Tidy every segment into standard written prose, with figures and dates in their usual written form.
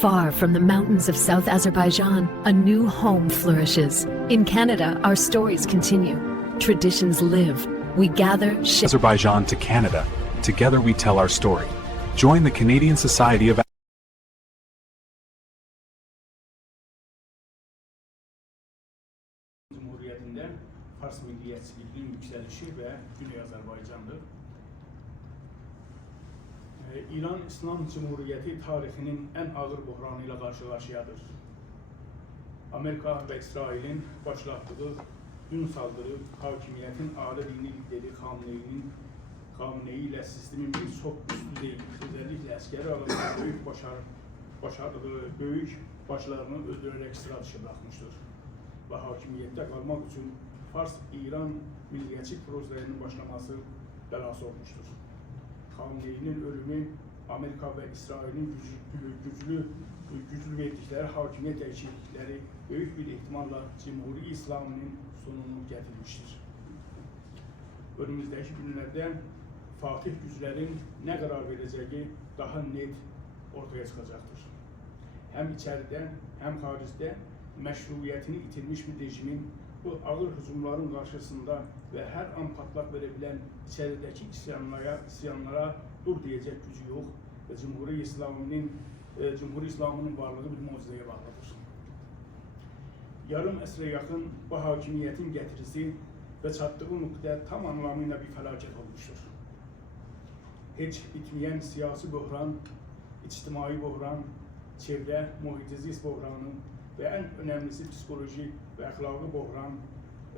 Far from the mountains of South Azerbaijan, a new home flourishes. In Canada, our stories continue. Traditions live. We gather, share. Azerbaijan to Canada. Together we tell our story. Join the Canadian Society of Cumhuriyetinde Fars milliyetçiliğinin yükselişi ve Güney Azerbaycan'dır. İran İslam Cumhuriyeti tarihinin en ağır buhranıyla karşı karşıyadır. Amerika ve İsrail'in başlattığı dün saldırı, hakimiyetin ağır dini lideri Khamenei ile sistemin birçok üst düzey, özellikle askeri alanda büyük başlarını öldürerek sıra dışı bırakmıştır. Ve hakimiyette kalmak için Fars-İran milliyetçi projelerinin başlaması belası olmuştur. Khamenei'nin ölümü, Amerika ve İsrail'in güçlü verdikleri hakimiyet değişiklikleri büyük bir ihtimalle Cumhuriyet İslam'ın sonunu getirmiştir. Önümüzdeki günlerde Fatih güçlerin ne karar vereceği daha net ortaya çıkacaktır. Hem içeride hem haricde meşruiyetini yitirmiş bir rejimin bu ağır hücumların karşısında ve her an patlak verebilen içerideki isyanlara dur diyecek gücü yok ve Cumhuriyet İslam'ın varlığı bir mucizeye bağlıdır. Yarım esre yakın bu hakimiyetin getirisi ve çattığı nokta tam anlamıyla bir felaket olmuştur. Hiç bitmeyen siyasi buhran, içtimai buhran, çevre, muhitezist buhranı ve en önemlisi psikoloji ve ahlaki buhran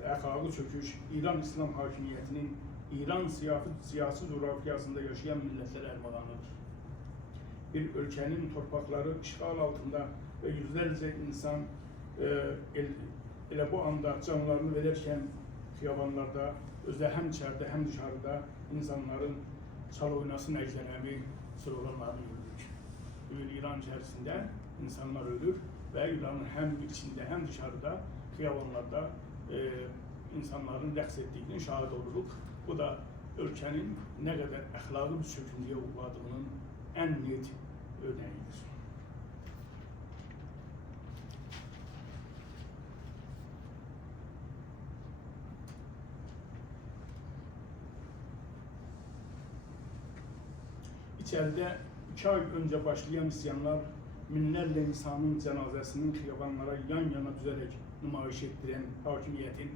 ve ahlaki çöküş, İran İslam hakimiyetinin İran siyasi coğrafyasında yaşayan milletlere ermalanıdır. Bir ülkenin toprakları işgal altında ve yüzlerce insan ele bu anda canlarını verirken xiyabanlarda, hem içeride hem dışarıda insanların çal oynasın ecdememi sloganlarını yürüdük. İran içerisinde insanlar ölür ve İran'ın hem içinde hem dışarıda xiyabanlarda insanların rəqs ettiğinin şahit oluruk. Bu da ülkenin ne kadar ahlakı bir çöküntüye uğradığının en net örneğidir. İçeride 2 ay önce başlayan isyanlar minlerle insanın cenazesinin xiyabanlara yan yana düzerek nümayiş ettiren hakimiyetin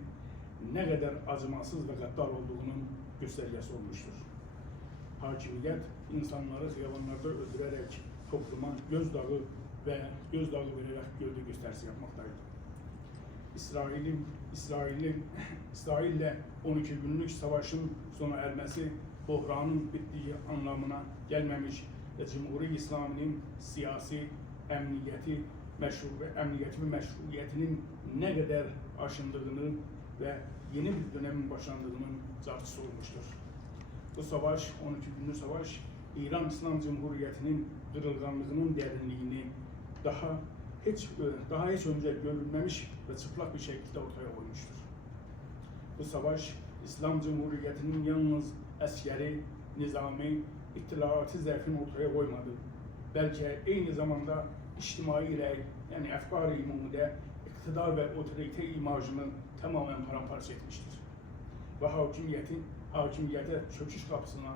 ne kadar acımasız ve gaddar olduğunun göstergesi olmuştur. Hakimiyet insanları xiyabanlarda öldürerek topluma gözdağı vererek gövde gösterisi yapmaktaydı. İsrail'le 12 günlük savaşın sona ermesi buhranın bittiği anlamına gelmemiş ve Cumhuriyet İslam'ın siyasi emniyeti ve meşruiyetinin ne kadar aşındığını ve yeni bir dönemin başlandığının tartısı olmuştur. Bu savaş, 12 günlük savaş, İran İslam Cumhuriyeti'nin kırılganlığının derinliğini daha hiç önce görülmemiş ve çıplak bir şekilde ortaya koymuştur. Bu savaş, İslam Cumhuriyeti'nin yalnız askeri, nizami, ittilaatı zevkini ortaya koymadı. Belki aynı zamanda içtimai ile yani efkar-ı imamide iktidar ve otorite imajını tamamen paramparça etmiştir. Ve hakimiyete çöküş kapısına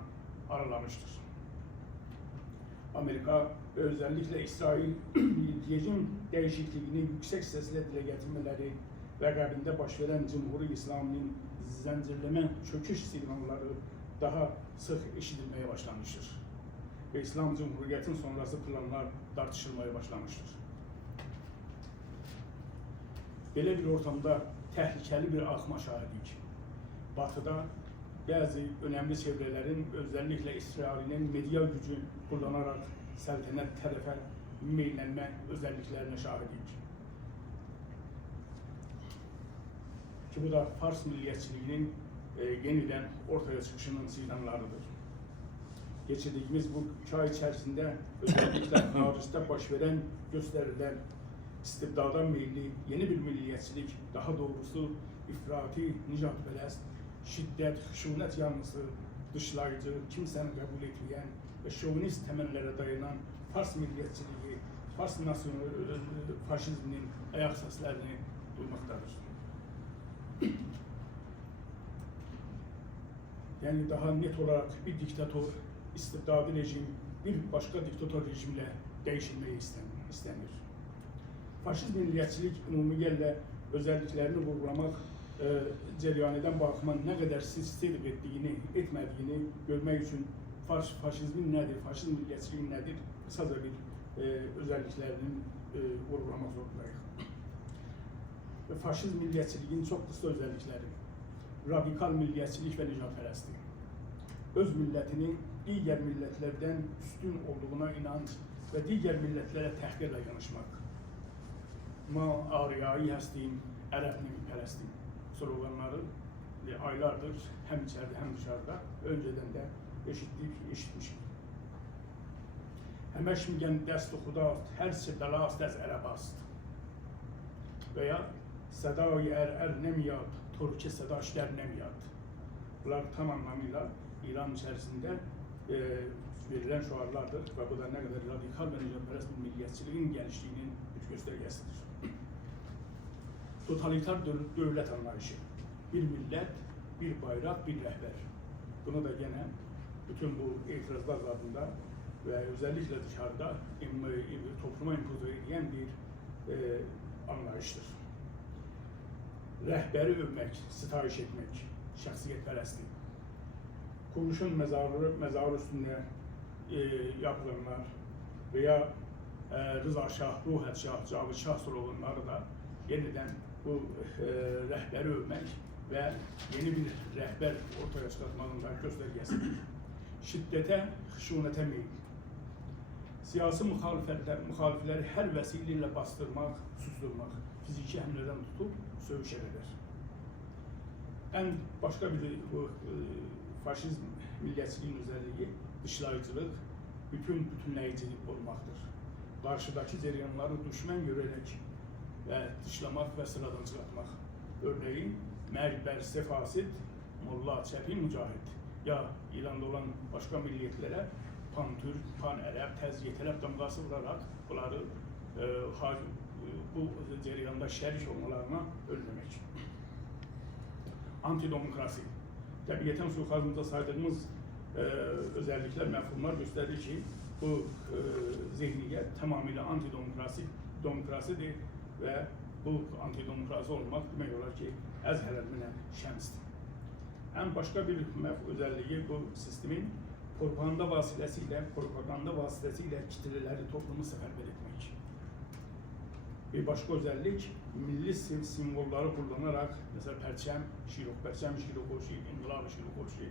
aralamıştır. Amerika ve özellikle İsrail rejim değişikliğini yüksek sesle dile getirmeleri ve akabinde baş veren Cumhuriyet İslam'ın zincirleme çöküş sinyalları daha sık işitilmeye başlanmıştır. Ve İslam Cumhuriyeti'nin sonrası planlar tartışılmaya başlamıştır. Böyle bir ortamda tehlikeli bir akıma şahidik. Batı'da bazı önemli çevrelerin özellikle İsrail'in medya gücü kullanarak seltenet tarafa meyillenme özelliklerine şahidik. Ki bu da Fars milliyetçiliğinin yeniden ortaya çıkışının sinyallarıdır. Geçirdiğimiz bu 2 ay içerisinde özellikle haricde baş veren gösterilen istibdada meyilli yeni bir milliyetçilik, daha doğrusu ifrati, nicatperest, şiddet, hışunet yanlısı, dışlayıcı, kimsenin kabul etmeyen ve şovinist temellere dayanan Fars milliyetçiliği Fars faşizminin ayak seslerini duymaktadır. Yani daha net olarak bir diktatör, istibdadi rejim bir başka diktatör rejimle değişilmeyi istenir. Faşist milliyetçilik ümumiyyətlə özelliklerini vurgulamak, cereyan eden bakıma ne kadar sidq ettiğini, etmediğini görmek için faşizmin nedir, faşist milliyetçiliğin nedir, kısaca bir özelliklerini vurgulamak zorundayız. Ve faşist milliyetçiliğin çok kısa özellikleri: radikal milliyetçilik ve nicatperestlik, öz milletini diğer milletlerden üstün olduğuna inanç ve diğer milletlere tehkirle yanaşmak. Ma Arya'yı hastayım, Arap'ın perestiyim sloganları aylardır hem içeride hem dışarıda önceden de eşitmişik. Hemeşmigen dest-i Xuda, her şey belast az Arabast. Veya Sedai er nemiyat, Türkçe sedaşger nemiyat. Bunlar tam anlamıyla İran içerisinde verilen şuarlardır ve bu da ne kadar radikal ve nicatperest bir milliyetçiliğin geliştiğinin bir göstergesidir. Totaliter devlet anlayışı, bir millet, bir bayrak, bir rehber. Bunu da gene bütün bu itirazlar ardında ve özellikle dışarıda topluma impoze edilen bir anlayıştır. Rehberi övmek, sitayiş etmek, şahsiyetperestlik. Kuruluşun mezarı üstünde yapılanlar veya Rıza Şah, Ruhet Şah, Cavit Şah sloganları da yeniden bu rehberi övmek ve yeni bir rehber ortaya çıkartmanın da göstergesidir. Şiddete, hışunete meyil. Siyasi muhalifleri her vesileyle bastırmak, susturmak, fiziki hamleden tutup sövüş eder. En başka bir bu faşizm milliyetçiliğin özelliği dışlayıcılık, bütünleyicilik olmaktır. Karşıdaki cereyanları düşman görerek ve dışlamak ve sıradan çıkartmak. Örneğin Merber Sefasit, Molla Çepi Mücahit ya İran'da olan başka milliyetlere Pan-Türk, Pan-Arap, Tezgiyet-Arap damgası vurarak bunları bu cereyanda şerik olmalarına önlemek. Antidemokrasi. Tabi geçen suikastımızda saydığımız özellikler, mefhumlar gösterdi ki bu zihniyet tamamıyla antidemokrasidir ve bu antidemokrasi olmak demek olur ki ezheler mine şemsdir. En başka bir özelliği bu sistemin propaganda vasıtasıyla kitleleri, toplumu seferber etmek. Bir başka özellik milli simvolları kullanarak mesela perçem, perçem şirokoşi, İngilab şirokoşi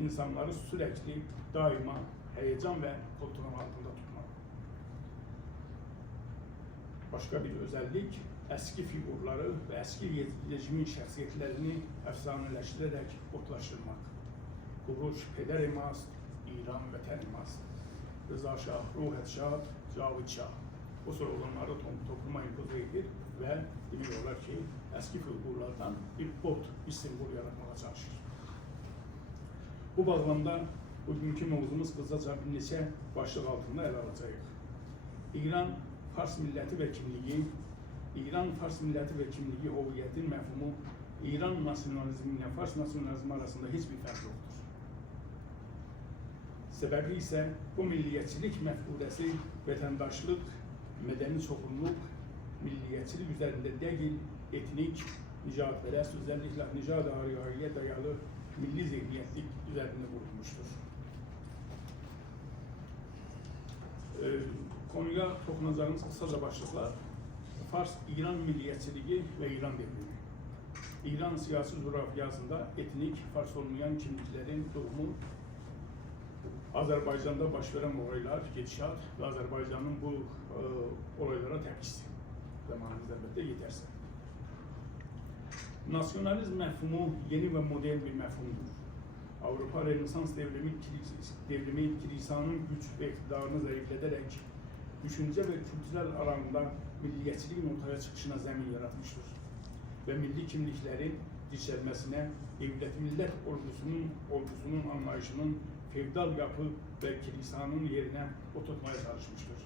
insanları sürekli daima heyecan ve kontrol altında tutmak. Başka bir özellik eski figürleri ve eski rejimin şahsiyetlerini efsaneleştirerek otlaştırmak. Kuruş, peder mast, İran vətən mast. Rıza Şah, Ruhet Şah, Cavit Şah. Bu sloganları topluma impoze edir ve demek ki eski figürlerden bir bir sembol yaratmaya çalışır. Bu bağlamda bugünkü mevzumuz kısaca bir neçə başlık altında ele alacağıq. İran Fars milleti ve kimliği, İran Fars milleti ve kimliği, huviyetin mefhumu, İran nasyonalizmi ile Fars nasyonalizmi arasında hiçbir fark yoktur. Sebebi ise bu milliyetçilik mefhudesi vatandaşlık, medeni çoğunluk, milliyetçilik üzerinde değil, etnik, nicatperest, özellikle nicat-ı ariyaya dayalı milli zihniyetlik üzerinde kurulmuştur. Konuya dokunacağımız kısaca başlıklar: Fars, İran milliyetçiliği ve İran devrimi. İran siyasi coğrafyasında etnik, Fars olmayan kimliklerin durumu, Azerbaycan'da baş veren olaylar, gedişat ve Azerbaycan'ın bu olaylara tepkisi zamanımız elbette yeterse. Nasyonalizm mefhumu yeni ve modern bir mefhumdur. Avrupa Rönesans devrimi kilisanın güç ve iktidarını zayıflederek düşünce ve kültürel alanda milliyetçiliğin ortaya çıkışına zemin yaratmıştır. Ve milli kimliklerin dişlenmesine, devlet millet olgusunun anlayışının feodal yapı ve kilisanın yerine oturtmaya çalışmıştır.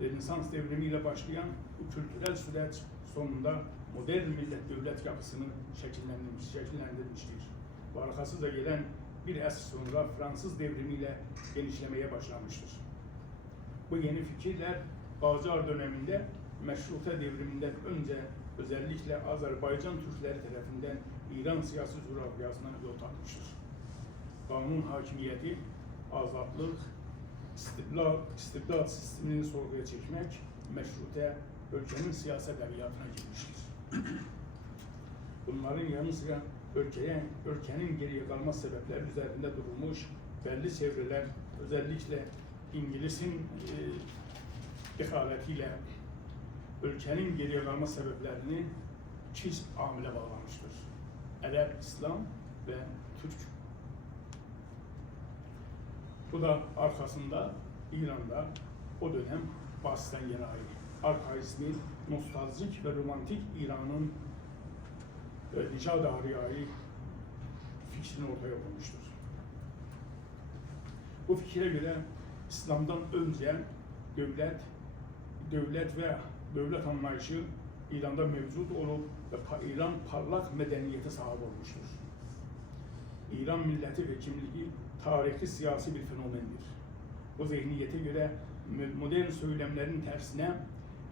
Rönesans devrimiyle başlayan bu kültürel süreç sonunda modern millet devlet yapısını şekillendirmiştir. Bu arkasıza gelen bir asır sonra Fransız devrimiyle genişlemeye başlamıştır. Bu yeni fikirler Qacar döneminde Meşrute devriminden önce özellikle Azerbaycan Türkleri tarafından İran siyasi coğrafyasına yol takmıştır. Kanun hakimiyeti, azadlık, istibdat sistemini sorguya çekmek, meşrute ülkenin siyaset edebiyatına girmiştir. Bunların yanı sıra ülkenin geriye kalma sebepleri üzerinde durulmuş belli çevreler, özellikle İngiliz'in dehaletiyle ülkenin geriye kalma sebeplerini iki amile bağlamıştır. Ərəb, İslam ve Türk. Bu da arkasında İran'da o dönem Bastenyerai, arkaizmi, nostaljik ve romantik İran'ın Nijad Ariyai fikrini ortaya koymuştur. Bu fikre göre İslam'dan önce devlet anlayışı İran'da mevcut olup ve İran parlak medeniyete sahip olmuştur. İran milleti ve kimliği tarihi siyasi bir fenomendir. Bu zihniyete göre modern söylemlerin tersine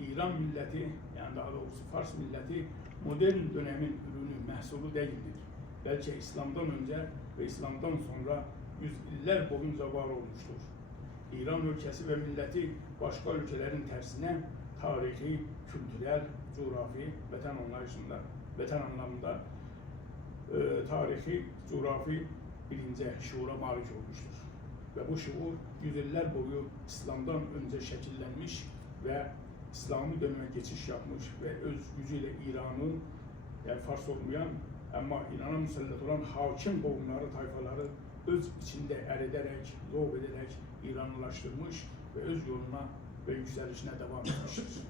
İran milleti, yani daha doğrusu Fars milleti modern dönemin ürünü, mahsulü değildir. Belki İslam'dan önce ve İslam'dan sonra yüzyıllar boyunca var olmuştur. İran ülkesi ve milleti başka ülkelerin tersine tarihi, kültürel, coğrafi, vatan anlamında tarihi, coğrafi bilince, şuura malik olmuştur. Ve bu şuur yüzyıllar boyu İslam'dan önce şekillenmiş ve İslami döneme geçiş yapmış ve öz gücüyle İran'ı, yani Fars olmayan ama İran'a musallat olan hakim kavimleri, tayfaları öz içinde eriderek, zob ederek İranlılaştırmış ve öz yoluna ve yükselişine devam etmiştir.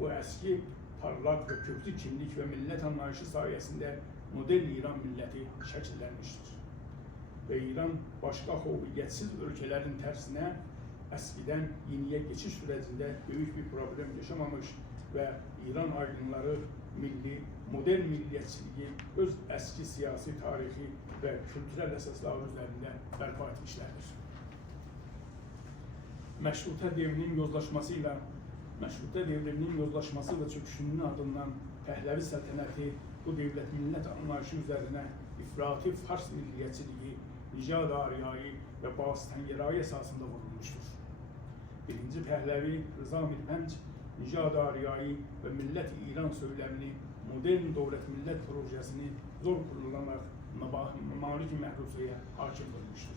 Bu eski, parlak ve köklü kimlik ve millet anlayışı sayesinde modern İran milleti şekillenmiştir. Ve İran başka huviyetsiz ülkelerin tersine eskiden yeniye geçiş sürecinde büyük bir problem yaşamamış ve İran aydınları modern milliyetçiliği öz eski siyasi, tarihi ve kültürel esaslar üzerinde berpa etmişlerdir. Meşrute devrinin yozlaşması ve çöküşünün ardından Pehlevi səltənəti bu devlet millet anlayışı üzerine ifrati Fars milliyetçiliği, Nijad Ariyai ve Bastenyerai esasında vurulmuştur. Birinci Pehlevi Rıza Mirpenç, Nijad Ariyai ve Millet-i İran söylemini modern devlet millet projesini zor kurularak Malik-i Mehrusa'ya hakim olmuştur.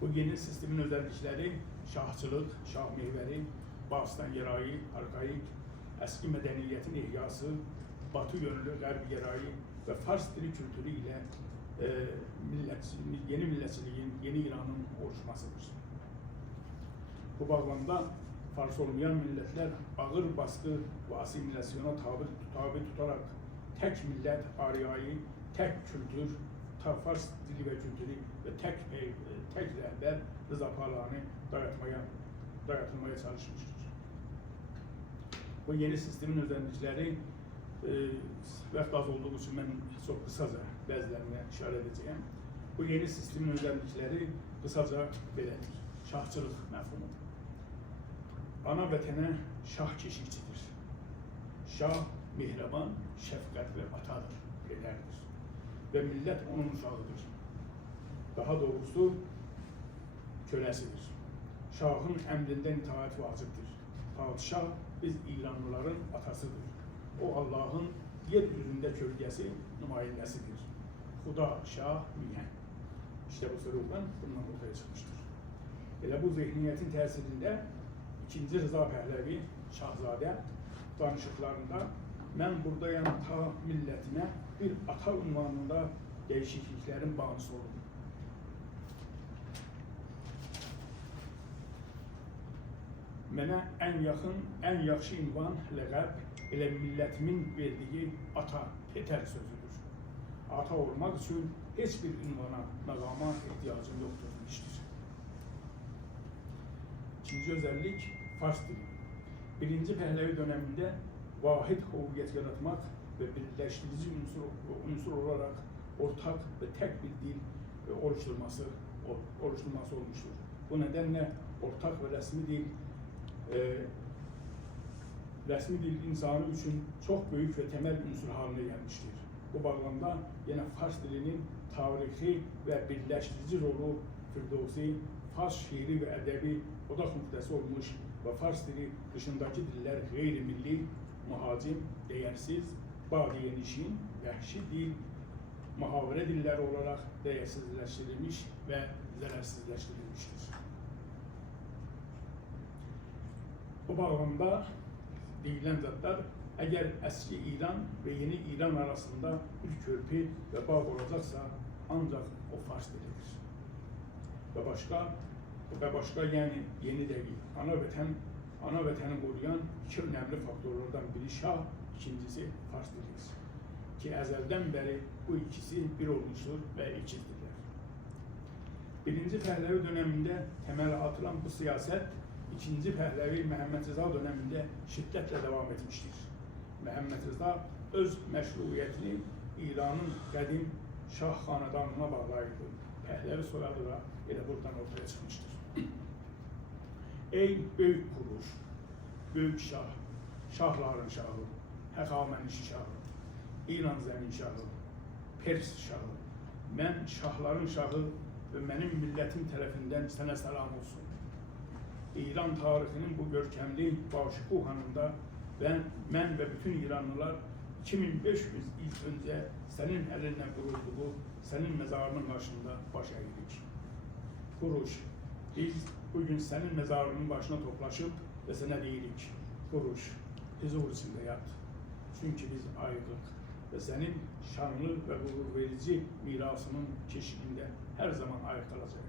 Bu yeni sistemin özellikleri şahçılık, şahmeyveri, Bastenyerai, arkaik, eski medeniyetin ihyası, Batı yönlü Gərb-Yerai ve Fars dili kültürü ile yeni milletçiliğin, yeni İran'ın oluşmasıdır. Bu bağlamda Fars olmayan milletler ağır baskı ve asimilasyona tabi tutarak tek millet, Ariyai, tek kültür, Fars dili ve kültürü ve tek rehber Rıza Pahlavi dayatılmaya çalışmıştır. Bu yeni sistemin özellikleri vaxt az olduğu için ben çok kısaca bazılarına işaret edeceğim. Bu yeni sistemin özellikleri kısaca belədir. Şahçılık məfhumu. Ana vətənə şah keşikçidir. Şah mehriban, şəfqətli atadır, pederdir. Ve millet onun uşağıdır. Daha doğrusu köləsidir. Şahın əmrindən itaat vacibdir. Padişah biz İranlıların atasıdır. O Allah'ın yeryüzünde kölgesi, nümayəndəsidir. Xuda, şah, mihen. İşte bu slogan bundan ortaya çıkmıştır. Elə bu zihniyetin təsirində 2. Rıza Pəhləvi Şahzadə danışıqlarında mən buradayam ta milletine bir ata unvanında değişikliklerin bağımlısı olun. Mənə ən yaxın, ən yaxşı ünvan ləqəb elə milletimin verdiği ata, Peter sözüdür. Ata olmak için hiçbir ünvana, məqama ihtiyacım yoktur demiştir. İkinci özellik Fars dili. Birinci Pehlevi döneminde vahid hüviyet yaratmak ve birleştirici unsur olarak ortak ve tek bir dil oluşturması olmuştur. Bu nedenle ortak ve resmi dil insanı için çok büyük ve temel unsur haline gelmiştir. Bu bağlamda yine Fars dilinin tarihi ve birleştirici rolü Firdevsi, Fars şiiri ve edebi odak noktası olmuş ve Fars dili dışındaki diller gayrimilli, muhacim, değersiz, badiyenişin, vahşi dil, muhavere diller olarak değersizleştirilmiş ve zararsızlaştırılmıştır. Bu bağlamda değilen zatlar, eğer eski İran ve yeni İran arasında bir köprü ve bağ olacaksa ancak o Fars dilidir. Ve başka yani yeni değil. Ana vateni koruyan iki önemli faktörlerden biri Şah, ikincisi Fars dilidir. Ki ezelden beri bu ikisi bir olmuştur ve ikizdirler. Birinci Pehlevi döneminde temel atılan bu siyaset, ikinci Pehlevi Mehmet Rıza döneminde şiddetle devam etmiştir. Mehmet Rıza öz meşruiyetini İran'ın qədim Şah hanedanına bağlayırdı. Pehlevi soyadı da elə buradan ortaya çıkmıştır. Ey büyük kuruluş, büyük şah, şahların şahı, Həqaməniş şahı, İran zəmin şahı, Pers şahı, mən şahların şahı ve benim milletim tarafından sana selam olsun. İran tarihinin bu görkemli Başıku Hanı'nda ben ve bütün İranlılar 2500 yıl önce senin elinle kurulduğu, senin mezarının başında baş eğdik. Kuruş, biz bugün senin mezarının başına toplaşıp ve sana deyirik. Kuruş, huzur içinde yat. Çünkü biz ayrılık ve senin şanlı ve gurur verici mirasının keşfinde her zaman ayık kalacak.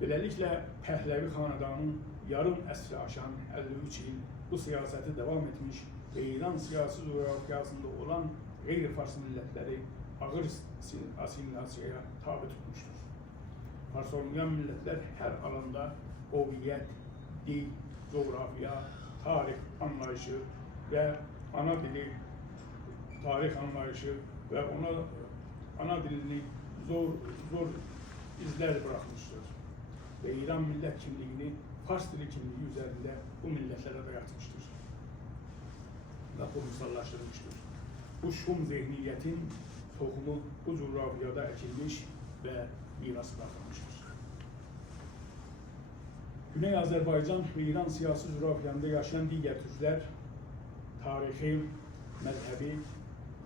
Böylelikle Pehlevi Hanedanı'nın yarım əsri aşan 53 yıl bu siyaseti devam etmiş ve İran siyasi coğrafyasında olan gayri-Fars milletleri ağır asimilasyaya tabi tutmuştur. Fars olmayan milletler her alanda hüviyet, dil, coğrafya, tarih anlayışı ve ana dili, tarih anlayışı ve ana dilini zor izler bırakmıştır. Ve İran millet kimliğini Fars dili kimliği üzerinde bu milletlere dayatmıştır. Ve kurumsallaştırmıştır. Bu Şum zihniyetin tohumu bu coğrafyada ekilmiş ve miras bırakılmıştır. Güney Azerbaycan ve İran siyasi coğrafyasında yaşayan diğer Türkler, tarihi, mezhebi,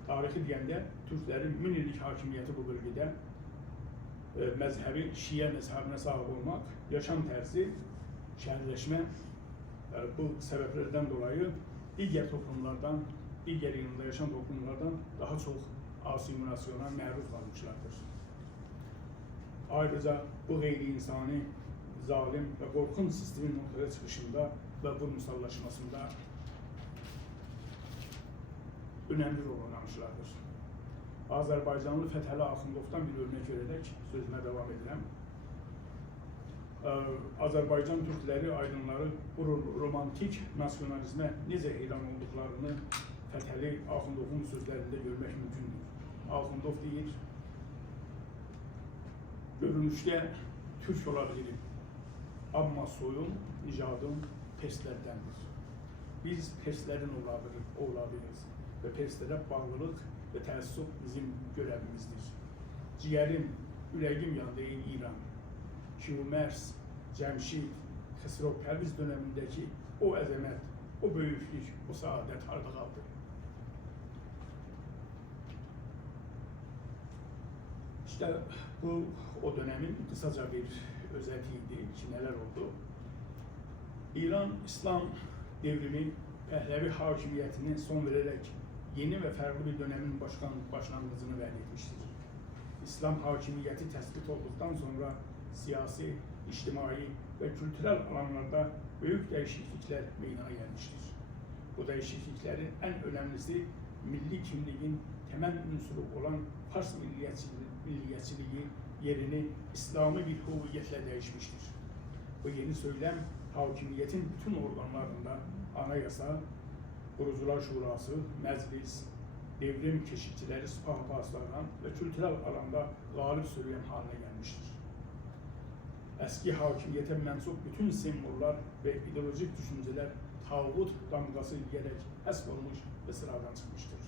tarihi deyəndə Türklerin 1000 illik hakimiyeti bu bölgede, mezhebi Şiye mezhebine sahip olmak, yaşam terzi, şehirleşme, bu sebeplerden dolayı diğer toplumlardan, diğer İran'da yaşayan toplumlardan daha çok asimilasyona maruz kalmışlardır. Ayrıca bu gayri insani, zalim ve korkunç sistemin ortaya çıkışında ve kurumsallaşmasında önemli rol oynamışlardır. Azerbaycanlı Fethəli Axundovdan bir örnek vererek sözüme devam edelim. Azerbaycan Türkleri, aydınları bu romantik nasyonalizme necə heyran olduklarını Fethəli Axundovun sözlerinde görmek mümkündür. Axundov deyir, görünüşte Türk olabilirim ama soyum, icadım Perslerdendir. Biz Perslerin oğladıyız ve Perslere bağlılık ve təəssüb bizim görevimizdir. Ciğerim, ürəyim yandığı İran, Şiumers, Cəmşid, Xisrov Pərviz dönemindeki o əzəmət, o böyüklük, o saadət harda qaldı? İşte bu o dönemin kısaca bir özetiydi ki neler oldu. İran İslam devrimi Pehlevi hakimiyetine son vererek yeni ve farklı bir dönemin başlangıcını vaat etmiştir. İslam hakimiyeti tespit olduktan sonra siyasi, içtimai ve kültürel alanlarda büyük değişiklikler meydana gelmiştir. Bu değişikliklerin en önemlisi milli kimliğin temel unsuru olan Fars milliyetçiliği yerini İslami bir huviyetle değişmiştir. Bu yeni söylem hakimiyetin bütün organlarında anayasa, Kurucular Şurası, meclis, devrim keşifçileri, spahpaslarla ve kültürel alanda galip söyleyen haline gelmiştir. Eski hakimiyete mensup bütün sembollar ve ideolojik düşünceler tağut damgası yiyerek hasp olmuş ve sıradan çıkmıştır.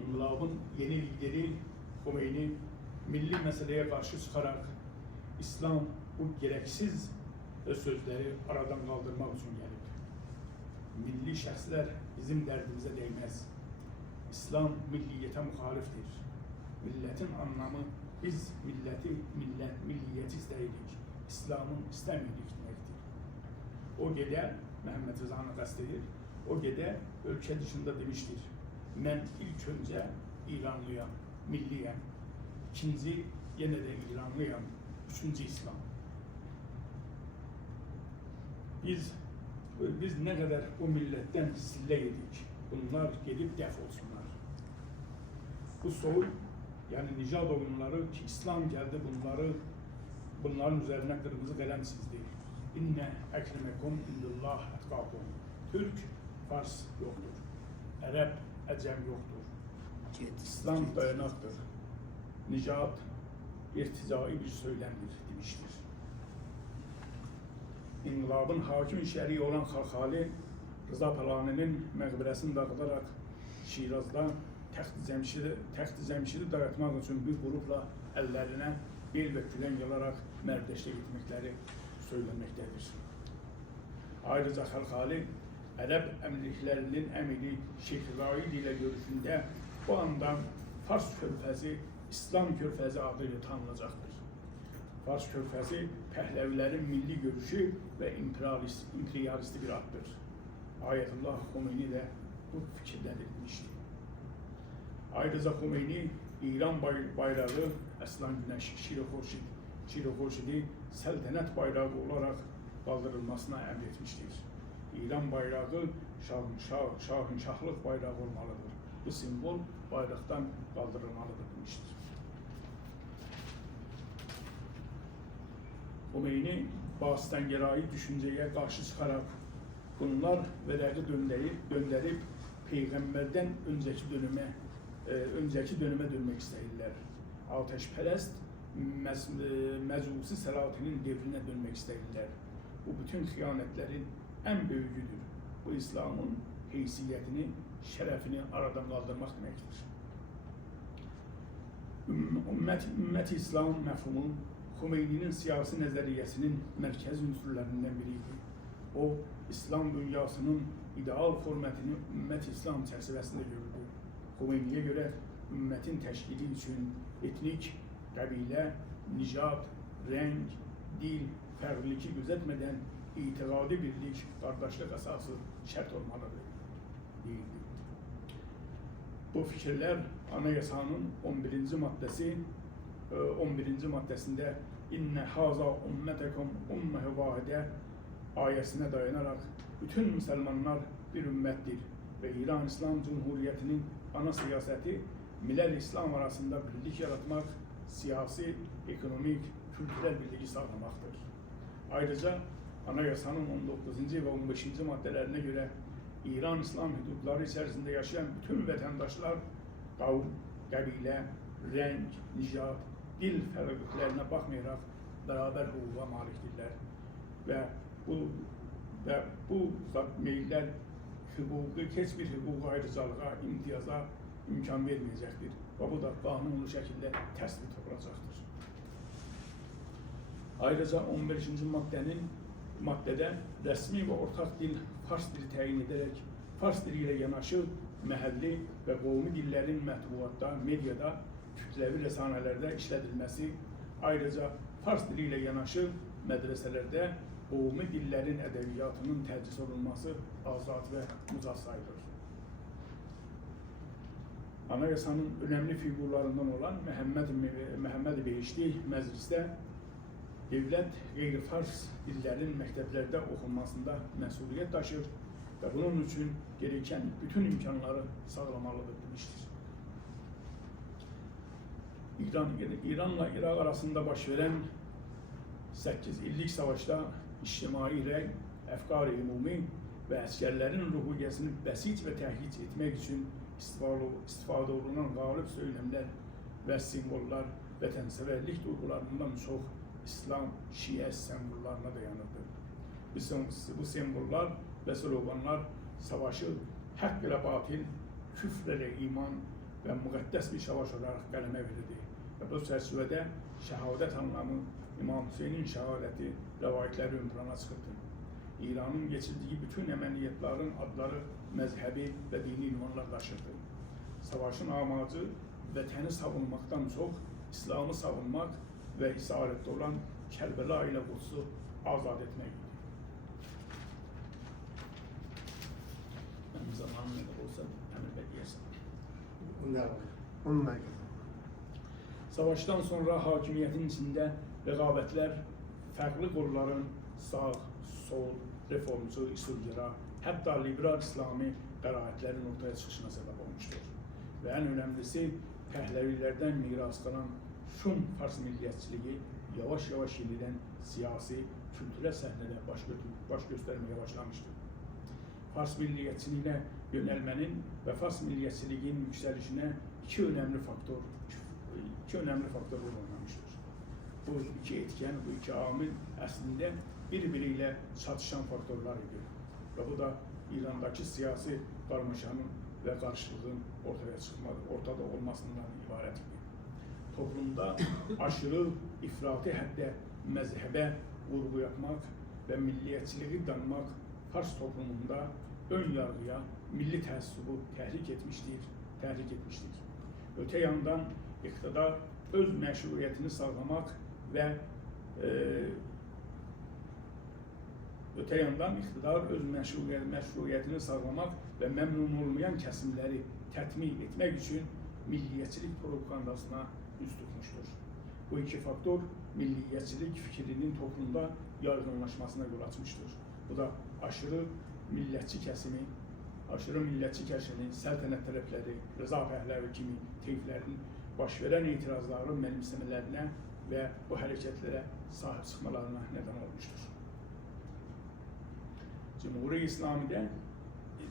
İnkılabın yeni lideri Khomeini milli meseleye karşı çıkarak İslam bu gereksiz sözleri aradan kaldırmak için gelip milli şəxslər bizim dərdimizə değmez. İslam milliyete muhaliftir. Milletin anlamı biz milliyeti isteyirik. İslam'ın istemirik demektir. O gede Mehmet Rıza'nı kastedilir. O gede ülke dışında demiştir. Ben ilk önce İranlıyam, milliyem. İkinci yine de İranlıyam. Üçüncü İslam. Biz ne kadar o milletten sille yedik. Bunlar gelip defolsunlar. Bu soy, yani Nijad oyunları ki İslam geldi bunların üzerine kırmızı kalem çizdi. İnne ekremekum indillah etkakum. Türk, Fars yoktur. Arap, Ecem yoktur. İslam dayanaktır. Nijad irticai bir söylemdir demiştir. İnkılabın hakim şer'i olan Xalxali Rıza Palani'nin məqbərəsini dağıdarak Şiraz'da Təxt-i Cəmşidi dağıtmaq için bir grupla ellerine bel ve külen yalarak Mərdeş'e gitmekleri söylenmektedir. Ayrıca Xalxali Ərəb əmirliklərinin əmiri Şeyh Raid ile görüşünde bu anda Fars körfəzi İslam körfəzi adıyla tanınacaktır. Fars körfəzi Pəhləvilərin milli görüşü ve imperialisti bir addır. Ayetullah Khomeini de bu fikirlendirilmişti. Ayrıca Khomeini İran bayrağı Əslan Günəş Şiro Xurşidi səltənət bayrağı olarak kaldırılmasına emretmiştir. İran bayrağı şahınşahlıq bayrağı olmalıdır. Bu simbol bayraktan kaldırılmalıdır demiştir. Khomeini Basitəngərai düşünceye karşı çıkarak bunlar vərəqi döndərib Peyğəmbərdən önceki döneme dönmek istəyirlər. Ateşpərəst Məcusi Səlatinin devrine dönmek istəyirlər. Bu bütün xiyanətlərin en büyüğüdür. Bu İslam'ın heysiyetini, şerefini aradan kaldırmak demektir. Ümmet-i İslam mefhumu Khomeini'nin siyasi nezariyesinin merkez unsurlarından biriydi. O, İslam dünyasının ideal formatını ümmet-i İslam çerçevesinde gördü. Khomeini'ye göre ümmetin teşkili için etnik, kabile, nijad, renk, dil, fərqliliği gözetmeden itikadi birlik, kardeşlik esası şart olmalıdır değildi. Bu fikirler anayasanın 11. maddesinde inne haza ummetekum ummehu vahide ayesine dayanarak bütün Müslümanlar bir ümmettir ve İran İslam Cumhuriyeti'nin ana siyaseti millet İslam arasında birlik yaratmak, siyasi, ekonomik, kültürel birliği sağlamaktır. Ayrıca anayasanın 19. ve 15. maddelerine göre İran İslam hudutları içerisinde yaşayan bütün vatandaşlar kavm, kabile, renk, nijad, dil fərqliklerine bakmayarak beraber hukuka malikdirler ve bu meyiller hiçbir hukuka ayrıcalığa, imtiyaza imkan vermeyecektir ve bu da kanunlu şekilde tespit olacaktır. Ayrıca 15. maddede resmi ve ortak dil Fars dili təyin ederek Fars diliyle yanaşı məhəlli ve qovmi dillerin mətbuatda, medyada, kütləvi rəsanələrdə işlədilməsi, ayrıca Fars diliyle yanaşı mədrəsələrdə qovmi dillerin ədəbiyyatının tədris olunması azad ve muzad sayılır. Anayasanın önemli figurlarından olan Məhəmməd Behişti məclisdə devlet qeyri-Fars dillerin məktəblərdə okunmasında məsuliyyət taşır ve bunun için gereken bütün imkanları sağlamalıdır demiştir. İranla Irak arasında baş veren 8 illik savaşta içtimai rey, efkar-ı umumi ve askerlerin ruhiyesini besit ve tehyic etmek için istifade olunan galip söylemler ve simvoller vatanseverlik duygularından çok İslam, Şia sembollarına dayanırdı. Bu semboller ve sloganlar savaşı hak ile batıl, küfr ile iman ve mukaddes bir savaş olarak kaleme verildi. Ve bu çerçevede şehadet anlamı İmam Hüseyin'in şehadeti rivayetleri ön plana çıktı. İran'ın geçirdiği bütün emeliyatların adları mezhebi ve dini ünvanlar taşırdı. Savaşın amacı vatani savunmaktan çok İslam'ı savunmak ve isarette olan Kerbela ile Kuds'u azad etmekti. Benim zamanım ne de olsa hemen bekleyersin. Onunla Savaştan sonra hakimiyetin içinde rekabetler farklı kolların sağ, sol, reformcu, isilgara, hatta liberal İslami qəraətlərin ortaya çıkışına sebep olmuştur. Ve en önemlisi Pehlevilerden miras kalan Şum Fars milliyetçiliği yavaş yavaş yeniden siyasi, kültürel sahnede baş göstermeye başlamıştır. Fars milliyetçiliğine yönelmenin ve Fars milliyetçiliğinin yükselişine iki önemli faktör oynamıştır. Bu iki etken, bu iki amil aslında birbiriyle çatışan faktörler idi. Ve bu da İran'daki siyasi karmaşanın ve karşılığın ortada olmasından ibaret idi. Toplumda aşırı ifrati hadde mezhebe vurgu yapmak ve milliyetçiliği danmak Fars toplumunda ön yargıya, milli təəssübü tahrik etmiştir. Öte yandan iktidar öz meşruiyetini sağlamak ve memnun olmayan kesimleri tatmin etmek için milliyetçilik propagandasına yüz tutmuştur. Bu iki faktör milliyetçilik fikrinin toplumda yaygınlaşmasına yol açmıştır. Bu da aşırı milliyetçi kesimi, səltənət tərəfləri, Rıza Pəhləvi kimi teyflərin baş verən itirazların mənimsəmələrine və bu hərəkətlərə sahib çıxmalarına neden olmuştur.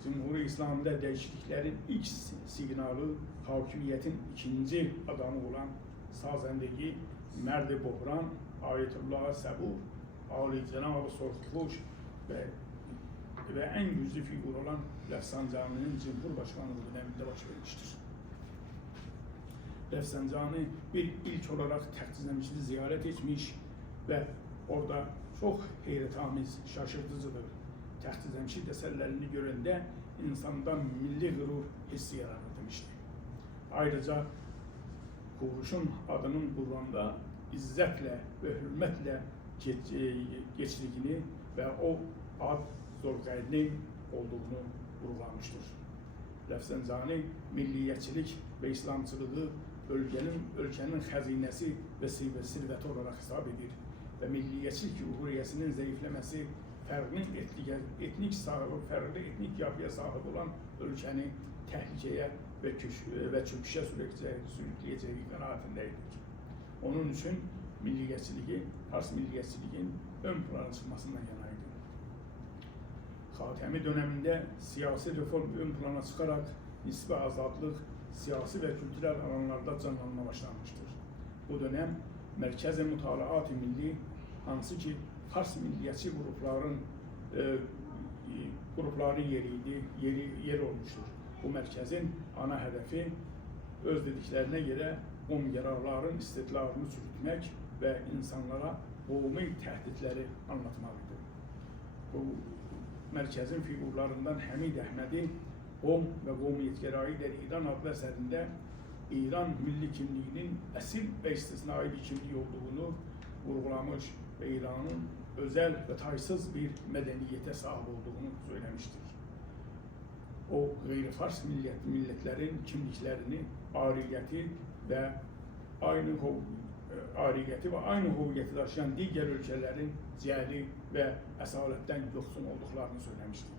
Cumhuri İslam'da değişikliklerin ilk signalı hakimiyetin ikinci adamı olan sazendegi Merdi Bohran, Ayetullah Sabur, Ali Cenab-ı Sorxuş ve en güçlü figür olan Rafsanjani'nin Cumhurbaşkanlığı döneminde baş vermiştir. Rafsanjani bir ilk olarak Təxtizəmişli ziyaret etmiş ve orada çok heyrətamiz, şaşırtıcıdır. Təxtizəmişli eserlerini görende insanda milli gurur hissi yaranır demişti. Ayrıca Kuruş'un adının Kur'an'da izzetle ve hürmetle geçtiğini ve o ad Zülqarneyn olduğunu vurgulamıştır. Rafsanjani milliyetçilik ve İslamcılığı ülkenin hazinesi ve serveti olarak hesap edir ve milliyetçilik hürriyesinin zayıflaması farklı etnik yapıya sahip olan ülkenin tehlikeye ve çöküşe sürükleyeceği kanaatindeydik. Onun için Fars milliyetçiliğin ön plana çıkmasından yanaydı. Hatemi döneminde siyasi reform ön plana çıkarak nisbi azadlık, siyasi ve kültürel alanlarda canlanma başlanmıştır. Bu dönem Merkez-i Mutalaat-ı Milli, hansı ki Fars milliyetçi grupların yeri olmuştur. Bu merkezin ana hedefi öz dediklerine göre yararların istiklalını çürütmek ve insanlara qovmi təhdidləri anlatmalıdır. Bu merkezin figurlarından Hamid Ahmedi Qom ve Qomiyetgərayı der İran adlı eserinde İran milli kimliğinin esil ve istisnai bir kimlik olduğunu vurgulamış ve İran'ın özel ve taysız bir medeniyete sahip olduğunu söylemiştir. O gayri-Fars milletlerin kimliklerini, ariyeti ve aynı huviyeti taşıyan diğer ülkelerin cehli ve esaletten yoksun olduklarını söylemiştir.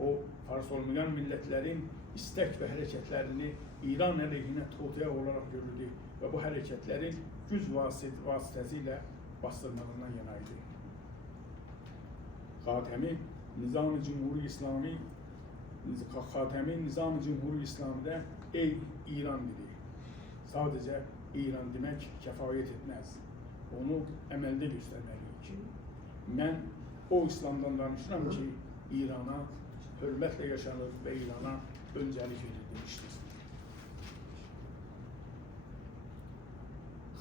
O, Fars olmayan milletlerin istek ve hareketlerini İran aleyhine totea olarak görüldü və bu hərəkətləri güc vasitəsilə bastırmağından yana idi. Xatəmi Nizam-ı Cumhuri İslami İslami'də ey İran dili, sadəcə İran demək kəfayət etməz. Onu əməldə göstərməliyik. Mən o İslamdan danışıram ki, İrana hörmətlə yaşanır və İrana öncəlik verir demişdir.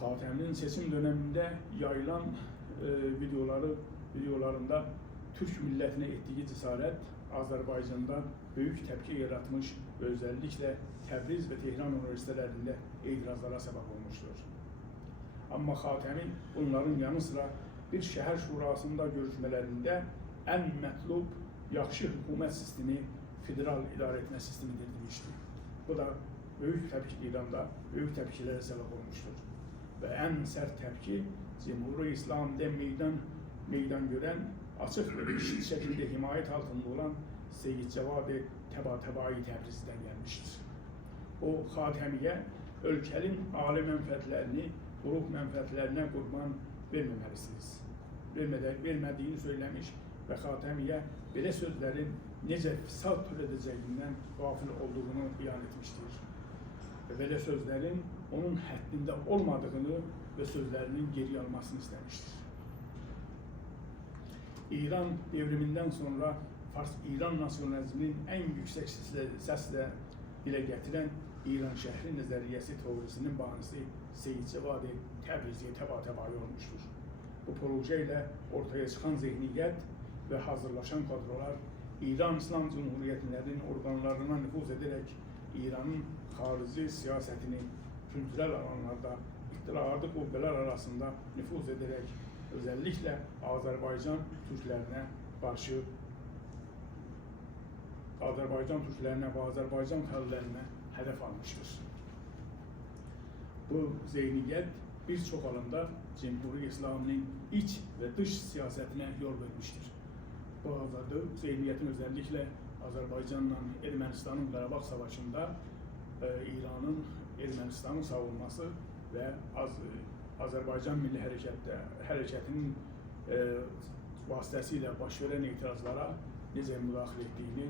Xatəminin seçim dönemində yayılan videolarında Türk millətinə etdiyi cəsarət Azərbaycanda böyük təpki yaratmış və özellikle Təbriz və Tehran üniversitelərində etirazlara səbəb olmuşdur. Amma Xatəmi bunların yanı sıra bir şəhər şurasında görüşmələrində ən mətlub yaxşı hökumət sistemi federal idarə etmə sistemidir demişdir. Bu da İranda böyük təpkilərə səbəb olmuşdur. Və ən sərt təpki Cumhuri İslam'da meydan görən, açıq və eşit şəkildə himayət altında olan Seyyid Cəvadi Təbatəbai Təbrizdən gəlmişdir. O, Xatəmiyə ölkənin ali mənfəətlərini, qrup mənfəətlərinə qurban vermədiyini söyləmiş və Xatəmiyə belə sözlərin necə fisad törədəcəyindən qafil olduğunu beyan etmişdir. Və belə sözlərin onun həddində olmadığını və sözlərinin geri almasını istəmişdir. İran devrimindən sonra İran nasyonalizminin ən yüksək səslə dilə gətirən İran şəhri nəzəriyyəsi teorisinin banisi Seyyid Cəvadi Təbrizi Təbatəbai olmuşdur. Bu proje ilə ortaya çıxan zehniyyət və hazırlaşan kadrolar İran İslam Cumhuriyyətlərinin orqanlarına nüfuz edərək İranın xarici siyasətini kültürel alanlarda ittilaatı qüvvələr arasında nüfuz edərək özellikle Azərbaycan Türklərinə qarşı Azərbaycan Türklərinə və Azərbaycan xalqlərinə hədəf almışdır. Bu zeyniyyət bir çox alanda Cumhuri İslam'ın iç və dış siyasetine yol vermiştir. Bu zeyniyyətin özellikle Azərbaycanla Ermənistanın Qarabağ Savaşında İranın Ermənistanı savunması və Azərbaycan Milli Hərəkətinin vasitəsilə baş verən etirazlara necə müdaxilə etdiyini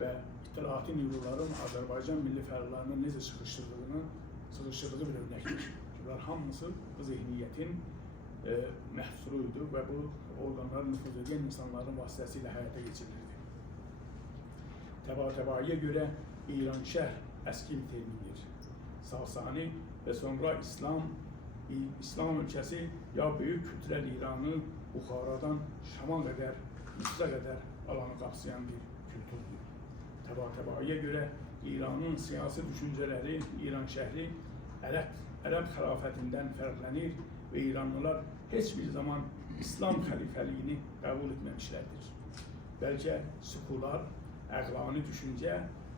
və ittilaati nüvurların Azərbaycan milli fərqlarını necə sıxışdırdığı bir örnəkdir. Bunlar hamısı bu zehniyyətin məhsuluydu və bu orqanların nüfuz edən insanların vasitəsilə həyata geçirildi. Təbatəbaiyə görə İranşəhr əski bir termindir. Sasani və sonra İslam ülkəsi ya böyük kültürel İranı Buxaradan Şama qədər, Misrə qədər alanı qapsayan bir kültürdür. Təbatəbaiyə görə İranın siyasi düşüncələri İran şəhri Ərəb xilafətindən fərqlənir və İranlılar heç bir zaman İslam xəlifəliyini qəbul etməmişlərdir. Bəlkə sekular, əqlani düşüncə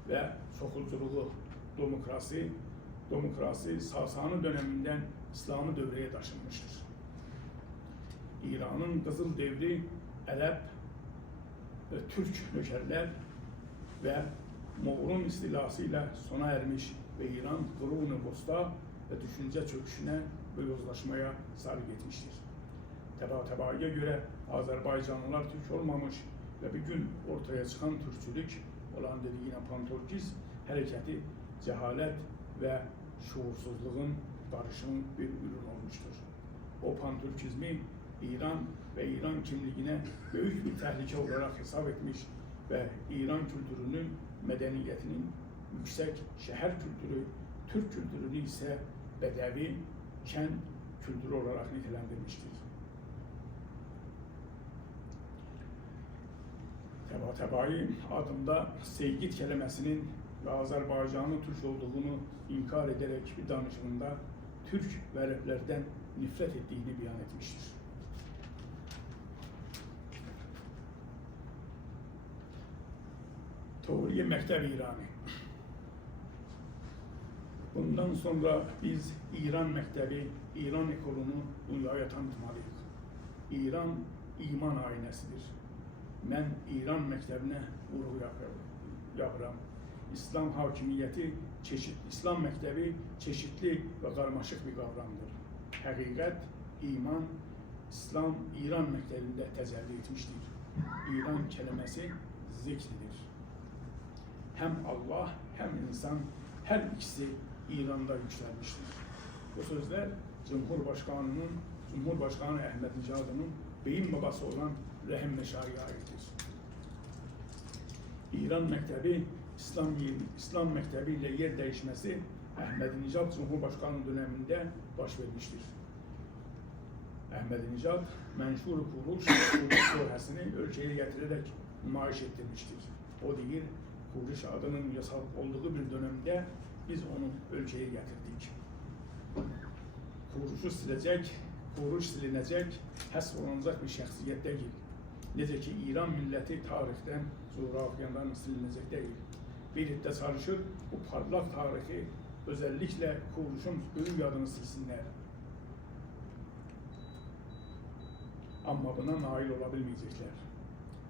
və çoxulculuğu, demokrasi Sasani dönemindən İslamı dövrəyə daşınmışdır. İranın qızıl devri Ərəb, Türk nökərlər və Moğolun istilası ilə sona ermiş və İran qurun-u bosta və düşüncə çöküşünə və yozlaşmaya sarı getmişdir. Təbatəbaiyə görə Azərbaycanlılar Türk olmamış və bir gün ortaya çıxan Türkçülük olan dediyinə panturkizm hərəkəti cəhalət və şuursuzluğun qarışımı bir ürün olmuştur. O panturkizmi İran və İran kimliyinə böyük bir təhlükə olaraq hesab etmiş və İran kültürünün, mədəniyyətinin yüksək şəhər kültürü, Türk kültürünü isə bədəvi, kənd kültürü olaraq nitelendirmiştir. Təbatəbai adında Seyyid keliməsinin və Azərbaycanın Türk olduğunu inkar ederek bir danışımında Türk və Ərəblərdən nifrət ettiğini beyan etmiştir. Teoriye Mektep İranı. Bundan sonra biz İran Mektebi, İran ekolunu dünyaya tanıtmalıyıq. İran iman aynəsidir. Mən İran məktəbinə vurğu yapıram. İslam hakimiyyəti İslam məktəbi çeşitli və qarmaşıq bir qavramdır. Həqiqət, iman, İslam İran məktəbində təcəlli etmişdir. İran kəlməsi zikridir. Həm Allah, həm insan, hər ikisi İranda yüksəlmişdir. Bu sözlər Cumhurbaşkanı Əhməd Nicadının beyin babası olan Rəhim Məşariyə aiddir. İran məktəbi, İslam məktəbi ilə yer dəyişməsi Əhməd-i-Nicad Cumhurbaşkanı dönemində baş vermiştir. Əhməd-i-Nicad mənşur kuruş layihəsini ölkəyə gətirərək nümayiş etdirmişdir. O deyir, kuruş adının yasal olduğu bir dönemdə biz onu ölkəyə gətirdik. Kuruşu siləcək, kuruş silinəcək, həsb olunacaq bir şəxsiyyət deyil. Necə ki, İran milləti tarixdən, coğrafyadan silinəcək deyil. Bir iddə çalışır, bu parlaq tarixi özellikle kuruluşun ölüm adını silsinler. Ama buna nail olabilmeyecekler.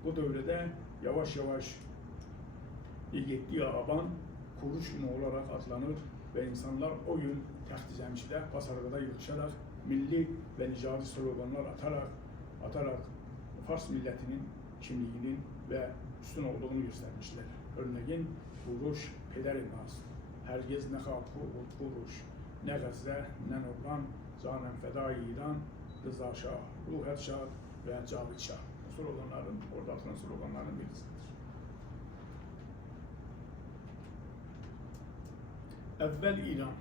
Bu dövrede yavaş yavaş 7 Aban kuruluş günü olarak adlanır ve insanlar o gün Taxt-ı Cəmşidə, Basargada yığışarak milli ve nicadi sloganlar atarak Fars milletinin kimliğinin ve üstün olduğunu göstermişler. Örneğin kuruş peder etmez. Herkes ne halkı kuruş, ne Gazze, ne Nurlan, canen feda İran, Rıza Şah, Ruhet Şah ve Cavit Şah. Bu sloganların, orada atılan sloganların birisidir. Evvel İran,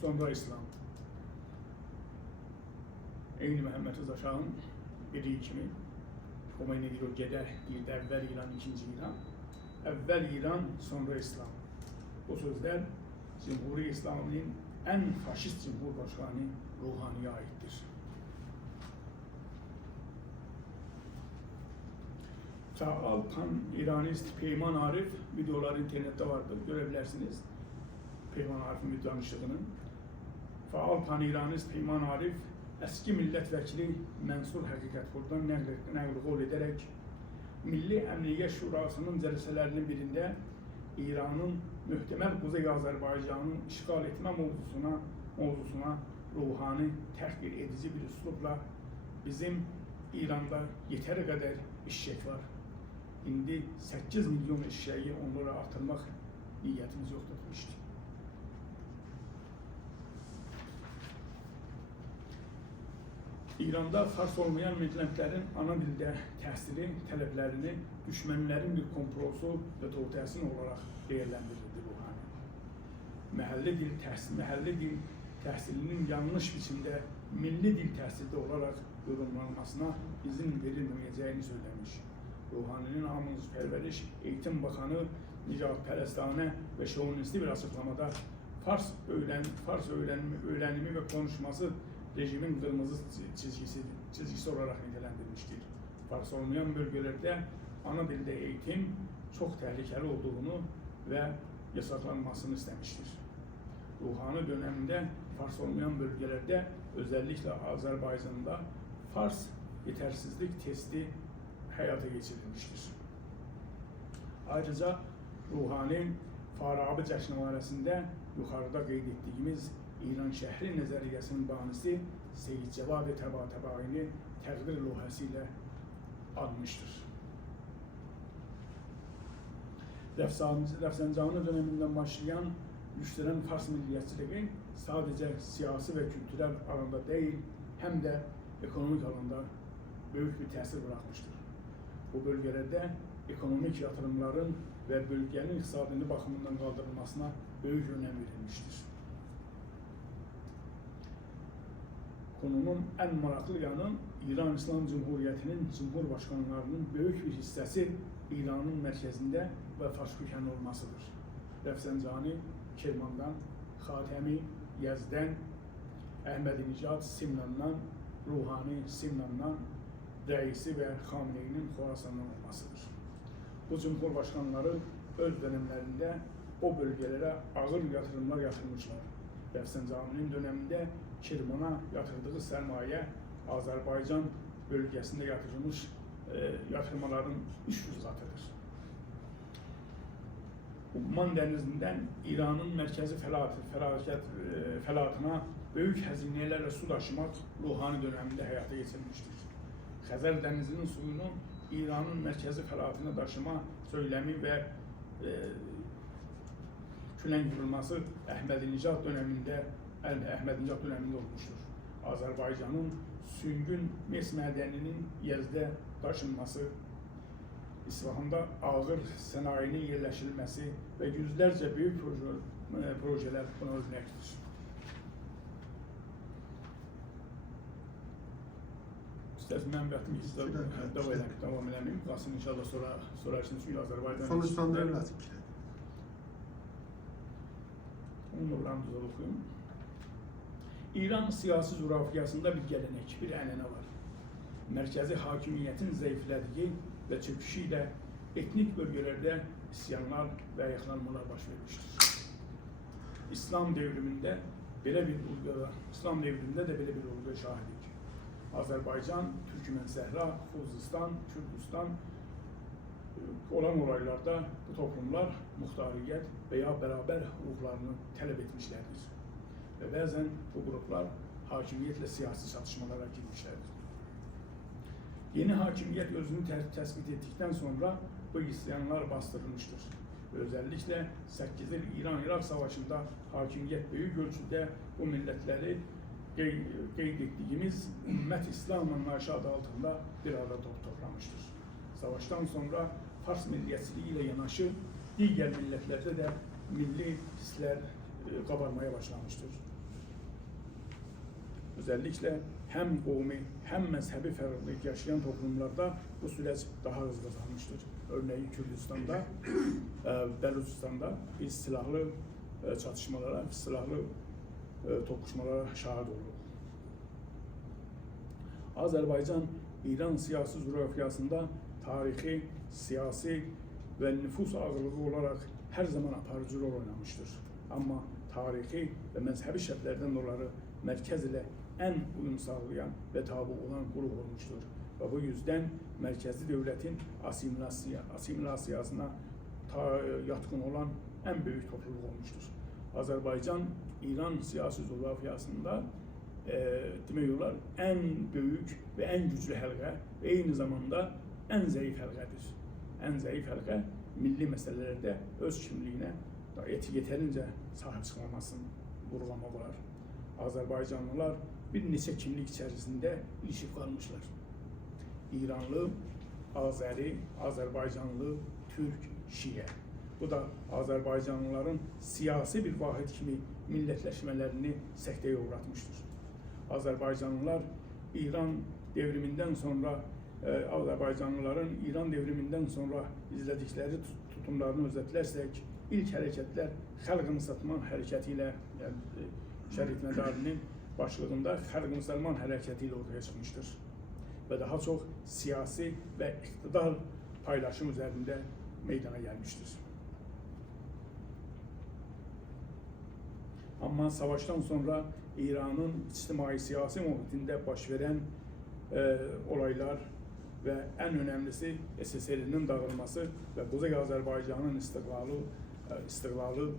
sonra İslam. Eyni Mehmet Rıza Şah'ın biri kimi, Khomeini diyor, gede değil de evvel İran, ikinci İran. Evvel İran, sonra İslam. Bu sözler Cumhuriyet İslam'ın en faşist Cumhurbaşkanı Ruhani'ye aittir. Faal Pan-İranist Peyman Arif videoları internette vardır, görebilirsiniz. Peyman Arif'in bir danışığının. Faal Pan-İranist Peyman Arif eski milletvekili Mənsur Həqiqətpurdan nəql qol edərək Milli Əmniyyət Şurasının cəlsələrinin birində İranın mühtemel Kuzey Azerbaycan'ın işgal etme mevzusuna Ruhani təhqir edici bir üslubla bizim İran'da yeteri kadar eşek var. İndi 8 milyon eşeği onlara artırmak niyetimiz yoktur demişti. İran'da Fars olmayan millətlərin ana dildə təhsili tələblərini düşmənlərin bir komplosu və tohtəsini olaraq değerlendirildi Ruhani. Məhəlli dil təhsilinin yanlış biçimdə milli dil təhsildə olaraq yorumlanmasına izin verilməyəcəyini söyləmiş. Ruhani'nin Amuzpərveriş Eğitim Bakanı Nicadpərəstanə və şovinisti bir açıklamada Fars öğrenimi ve konuşması rejimin kırmızı çizgisi olarak nitelendirilmiştir. Fars olmayan bölgelerde ana dilde eğitim çok tehlikeli olduğunu ve yasaklanmasını istemiştir. Ruhani döneminde Fars olmayan bölgelerde özellikle Azerbaycan'da Fars yetersizlik testi hayata geçirilmiştir. Ayrıca Ruhani Farabi Cəşnamarəsində yukarıda qeyd ettiğimiz İran şəhri nəzəriyyəsinin banisi Seyyid Cəvad-ı Təbatəbaini təqdir lohəsi ilə almışdır. Rəfsanjani döneminden başlayan yükselen Fars milliyetçiliği sadece siyasi ve kültürel alanda değil, hem de ekonomik alanda büyük bir tesir bırakmıştır. Bu bölgelerde ekonomik yatırımların ve bölgenin iktisadını bakımından kaldırılmasına büyük önem verilmiştir. Konunun en maraklı yanı İran İslam Cumhuriyeti'nin Cumhurbaşkanlarının büyük bir hissesi İran'ın merkezinde ve Fars kökenli olmasıdır. Rəfsanjani Kirmandan, Xatəmi Yazdən, Əhməd-i-Nicad Simnandan, Ruhani Simnandan, Rəisi ve Xameneinin Xorasandan olmasıdır. Bu Cumhurbaşkanları öz dönemlerinde o bölgelere ağır yatırımlar yatırmışlar. Rəfsanjani'nin döneminde Kirmana yatırdığı sermaye Azerbaycan bölgesinde yatırılmış yatırmaların 300 katıdır. Umman dənizindən İranın mərkəzi fəlatına böyük həzinələrlə su daşımaq ruhani dövründə həyata keçirilmişdir. Xəzər dənizinin suyunu İranın mərkəzi fəlatına daşıma söyləmi və küləng vurulması Əhmədinəcad dövründə olmuşdur. Azərbaycanın süngün mes mədəninin Yezdə daşınması, İsfahanda ağır sənayinin yerləşdirilməsi və yüzlərcə böyük projelər buna örnəkdir. İstərsiniz, mən davam eləməyim. Qasım inşallah sorarsınız ki, Azərbaycan... Sonuçdan dövləti. Onun nurlarını oxuyun. İran siyasi coğrafiyasında bir gələnek, bir ənənə var. Mərkəzi hakimiyyətin zəiflədiyi və çöküşü ilə etnik bölgələrdə isyanlar və ayaqlanmalar baş vermişdir. İslam devrimində də belə bir olguya şahidik. Azərbaycan, Türkmen Səhra, Xuzistan, Kürdistan olan olaylarda bu toplumlar muxtariyyət və ya bərabər hüquqlarını tələb etmişlərdir. Və bəzən bu qruplar hakimiyyətlə siyasi çatışmalara girmişlərdir. Yeni hakimiyyət özünü təsbit etdikdən sonra bu isyanlar bastırılmışdır. Özellikle 8 il İran-İraq savaşında hakimiyyət böyük ölçüdə bu millətləri qeyd etdiyimiz Ümmət İslam anlayışı adı altında bir arada toplamışdır. Savaştan sonra Fars milliyyətçiliyi ilə yanaşı digər millətlərdə də milli hisslər qabarmaya başlamışdır. Özellikle hem qovmi, hem mezhebi fərqlilik yaşayan toplumlarda bu süreç daha hızlı kazanmıştır. Örneğin Kürdistan'da, Bəlucistan'da biz silahlı çatışmalara, silahlı tokuşmalara şahit olduk. Azerbaycan, İran siyasi coğrafyasında tarihi, siyasi ve nüfus ağırlığı olarak her zaman aparıcı rol oynamıştır. Ama tarihi ve mezhebi şərtlərdən dolayı mərkəz ilə en uyum sağlayan ve tabi olan grup olmuştur. Ve bu yüzden merkezi devletin asimilasyasına yatkın olan en büyük topluluk olmuştur. Azerbaycan, İran siyasi coğrafyasında demək olar en büyük ve en güçlü həlqə ve aynı zamanda en zayıf həlqədir. En zayıf həlqə milli meselelerde öz kimliyinə yeterince sahip çıkmamasını vurgulamaq olar. Azerbaycanlılar bir neçə kimlik içerisinde ilişib qalmışlar. İranlı, Azeri, Azerbaycanlı, Türk, Şiə. Bu da Azerbaycanlıların siyasi bir vahid kimi millətləşmələrini səktəyə uğratmıştır. Azerbaycanlılar İran devriminden sonra Azerbaycanlıların İran devriminden sonra izledikleri tutumlarını özetlersek ilk hareketler Xalq Müsəlman hərəkəti ilə Şərif Mədarinin başlığında Xalq Müsəlman hərəkəti ilə ortaya çıkmıştır. Ve daha çok siyasi ve iktidar paylaşım üzerinde meydana gelmiştir. Ama savaştan sonra İran'ın içtimai siyasi muhitinde baş veren olaylar ve en önemlisi SSR'nin dağılması ve Kuzey Azerbaycan'ın istiklalı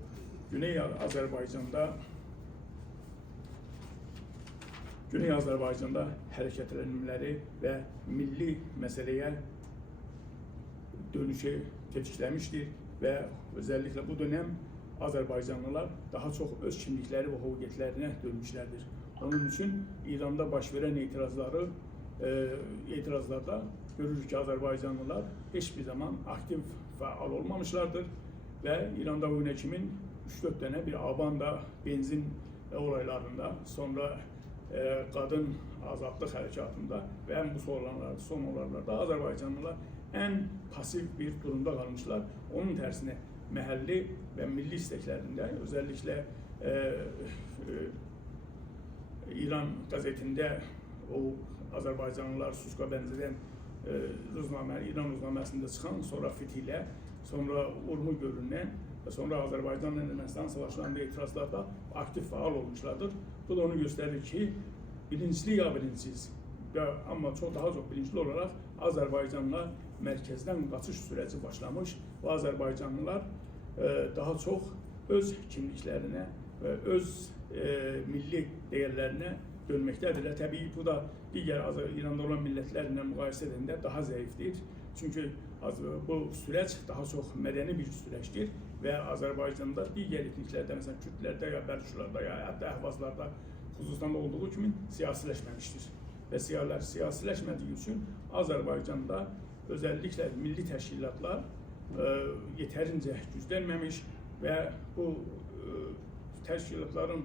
Güney Azerbaycan'da hareketlenmeleri ve milli meseleye dönüşü tetiklemiştir ve özellikle bu dönem Azerbaycanlılar daha çok öz kimlikleri ve hüviyetlerine dönmüşlerdir. Onun için İran'da baş veren itirazlarda görürüz ki Azerbaycanlılar hiçbir zaman aktif faal olmamışlardır ve İran'da yönetimin 3-4 tane bir Abanda benzin olaylarında sonra kadın azadlık harekatında ve en bu son olaylarda Azerbaycanlılar en pasif bir durumda kalmışlar. Onun tersine mahalli ve milli isteklerinde özellikle İran gazetinde o Azerbaycanlılar Suska benzeren İran ruznaməsində çıxan, sonra Fitilə, sonra Urmu görünen ve sonra Azerbaycan'la Ermənistan savaşlarında itirazlarda aktif faal olmuşlardır. Bu da onu gösterir ki bilinçli ya bilinçsiz ama daha çok bilinçli olarak Azerbaycanlılar merkezden kaçış süreci başlamış ve Azerbaycanlılar daha çox öz kimliklərinə və öz milli dəyərlərinə dönməkdədirlər. Təbii bu da digər İranda olan millətlərlə müqayisə edəndə daha zəifdir. Çünki bu süreç daha çox mədəni bir süreçdir və Azərbaycanda digər etniklərdə, məsələn Kürdlərdə ya Bəlşularda ya hətta Əhvazlarda, Xuzustanda olduğu kimi siyasiləşməmişdir. Və siyasiləşmədiyi üçün Azərbaycanda özəlliklə milli təşkilatlar yetərincə güclənməmiş və bu təşkilatların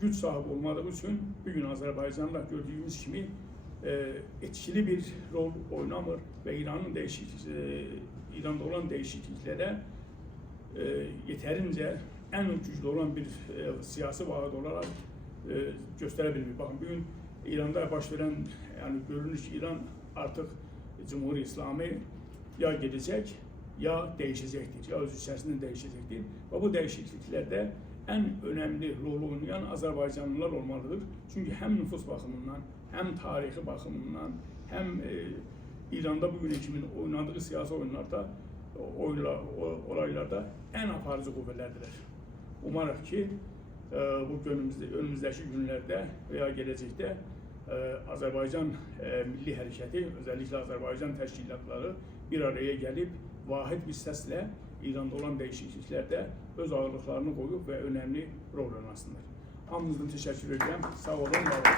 güc sahibi olmadığı üçün bugün Azərbaycanda gördüyümüz kimi etkili bir rol oynamır və İranda olan dəyişikliklərə yetərincə ən güclü olan bir siyasi vahid olaraq göstərə bilmir. Baxın, bugün İranda baş verən, yəni görünür ki, İran artıq Cumhur İslami ya gedəcək, ya dəyişəcəkdir, ya öz içərisində dəyişəcəkdir. Və bu dəyişikliklərdə ən önəmli rol oynayan Azərbaycanlılar olmalıdır. Çünki həm nüfus baxımından, həm tarixi baxımından, həm İranda bugün kimin oynadığı siyasi olaylarda ən aparıcı qüvvələrdirlər. Umarıq ki, bu önümüzdəki günlərdə və ya gələcəkdə Azərbaycan milli hərəkəti, özəlliklə Azərbaycan təşkilatları bir araya gəlib, vahid bir səslə İranda olan dəyişikliklərdə öz ağırlıqlarını qoyub və önəmli rol oynasınlar. Hamınızdan təşəkkür edirəm. Sağ olun, var olun.